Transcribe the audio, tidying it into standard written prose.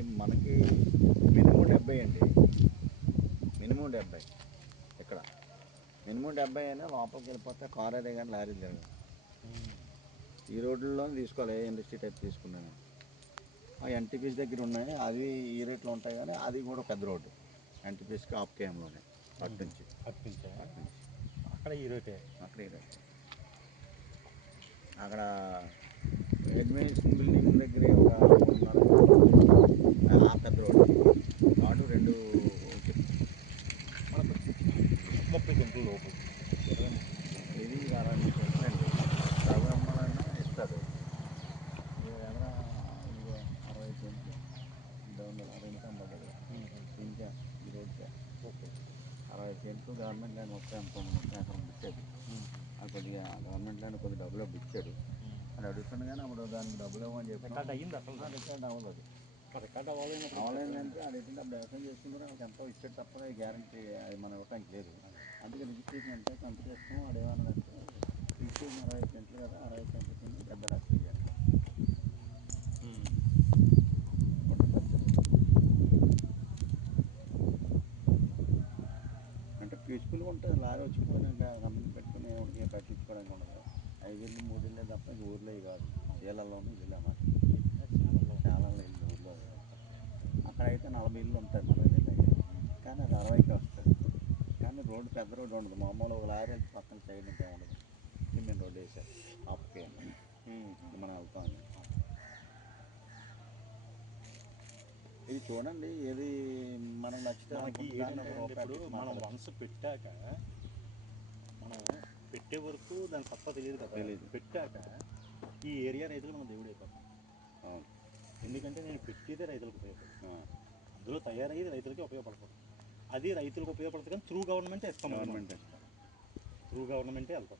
అది మనకి మినిమం 70 అండి, మినిమం 70 ఇక్కడ మినిమం 70 అయినా లోపలికి వెళ్ళిపోతే కార్ అదే కానీ లారీ తిరగదు. ఈ రోడ్లలో తీసుకోవాలి, ఏ ఇండస్ట్రీ టైప్ తీసుకున్నాను. ఆ ఎన్టీపీసీ దగ్గర ఉన్నాయి, అవి ఈ రేట్లో ఉంటాయి. కానీ అది కూడా పెద్ద రోడ్డు, ఎన్టీపీసీకి ఆఫ్ కేఎంలోనే అటు నుంచి అక్కడ ఈ రేటే, అక్కడ ఈ రేట్. అక్కడ అడ్మినిస్ట్రేషన్ బిల్డింగ్ దగ్గర ఒక 3.5 ఆ పెద్ద రోడ్డు నాటు 2 మనకు 30 సెంట్లు లోపు, ఇది 60 సెంట్లు అండి. సగం అమ్మాలన్నా ఇస్తుంది. ఎక్కడ 60 సెంట్లు డౌన్ 290 ఇంకా ఈ రోడ్కే 60 సెంట్లు గవర్నమెంట్ ల్యాండ్ 30 ఎకరం ఇచ్చేది. అది కొద్దిగా గవర్నమెంట్ ల్యాండ్ కొద్దిగా డబ్బులు ఇచ్చాడు అని అడుగుతుంది. కానీ అప్పుడు దానికి డబ్బులు ఇవ్వమని చెప్పి రికార్డ్ అయ్యింది. అసలు రికార్డ్ అవ్వలేదు. రికార్డ్ అవ్వలేదంటే అది ఏంటంటే అప్పుడు వ్యవసాయం చేసుకుంటారు, వాళ్ళకి ఎంతో ఇచ్చేది తప్ప గ్యారంటీ అది మనం ఇవ్వటానికి లేదు. అందుకే రిజిస్ట్రేషన్ అంటే అంత చేస్తాం. వాడు ఏమన్నాడంటే రిజిస్ట్రేషన్ 60 సెంట్లు కదా, 60 సెంట్లు కింద పెద్ద లక్షలు ఇవ్వాలి. అంటే పీస్ఫుల్గా ఉంటుంది. లారీ వచ్చిపోయినాక కంపెనీ పెట్టుకుని ఉడికి కట్టించుకోవడానికి ఉండదు. 5 ఇళ్ళు 3 ఇళ్ళే తప్ప ఇంక ఊర్లో కాదు, చీలల్లోనూ ఇల్లు అన్నమాట. చాలా ఇల్లు ఊర్లో. అక్కడైతే 40 ఇళ్ళు ఉంటాయి, 40 ఇళ్ళు అయ్యాయి. కానీ అది 60కే వస్తుంది. కానీ రోడ్డు పెద్ద రోడ్డు ఉండదు, మామూలు ఒక లారీ వెళ్తే పక్కన సైడ్ ఇంకా ఉండదు. సిమెంట్ రోడ్డు వేసారు ఆఫ్కే మనం వెళ్తాం. ఇది చూడండి, ఏది మనకు నచ్చితే ఇప్పుడు మనం వన్స్ పెట్టాక, మనం పెట్టే వరకు దాని సత్తా తెలియదు కదా. పెట్టాక ఈ ఏరియా రైతులు మనం దేవుడు అయిపోతాం. ఎందుకంటే నేను పెట్టేదే రైతులకు ఉపయోగపడుతుంది, అందులో తయారయ్యేది రైతులకి ఉపయోగపడుతుంది. అది రైతులకు ఉపయోగపడుతుంది. కానీ త్రూ గవర్నమెంటే ఇస్తాం, త్రూ గవర్నమెంటే వెళ్తాం.